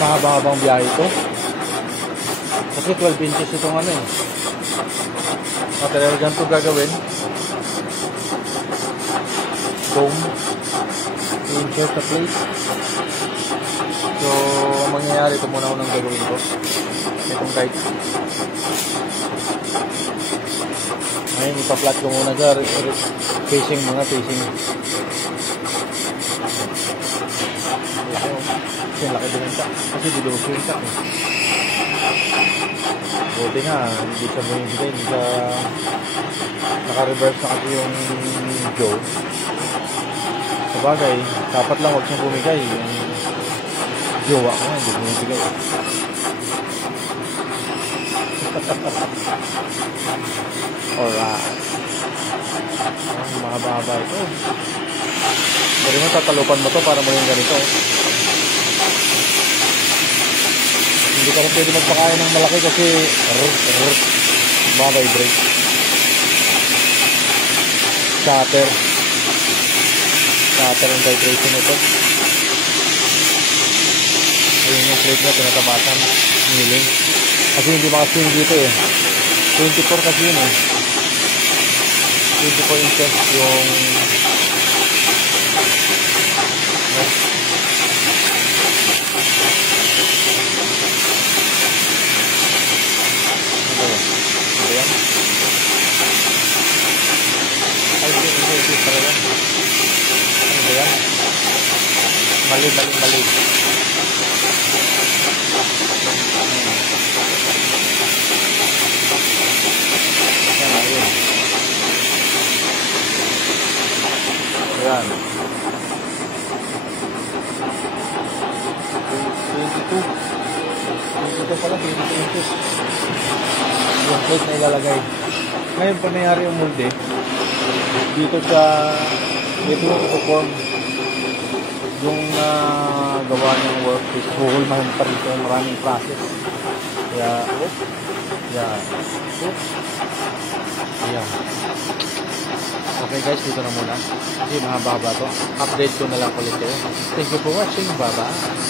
mahaba-habang biyahe ito. Kasi 12 inches itong ano eh. Material ganito gagawin. Dome. I-insert sa plate. So, ang mangyayari, ito muna unang gagawin ko. Itong guide. Ngayon, ipa-flat ko muna sa facing muna, facing. Kasi laki din yung tak. Kasi diluso yung tak eh. Buti nga, hindi siya bumibigay. Hindi siya naka-reverse na kasi yung Joe. Sabagay, dapat lang huwag siyang bumigay. Yung jowa ko nga, hindi bumibigay. Alright. Mahaba-haba ito. Pero mo tatalupan mo to para maging ganito. Hindi ka rin pwede magpakain ng malaki kasi vibrate. Shatter ang vibration nito. Ayun yung plate na tinatabasan. Milling. Kasi hindi makaswing dito eh. 24 kasi yun eh. 24 inches yung mali. Ayan. 22 pala, 22 inches. Yung plate na ilalagay. Ngayon pa nangyari yung molde. Dito yung i-form yung gawa ng workpiece. Huhulmahin pa rito yung maraming process. Kaya, ayan. Okay guys, dito na muna. Kasi mahaba to. Update ko na lang ulit kayo. Thank you for watching. Bye-bye.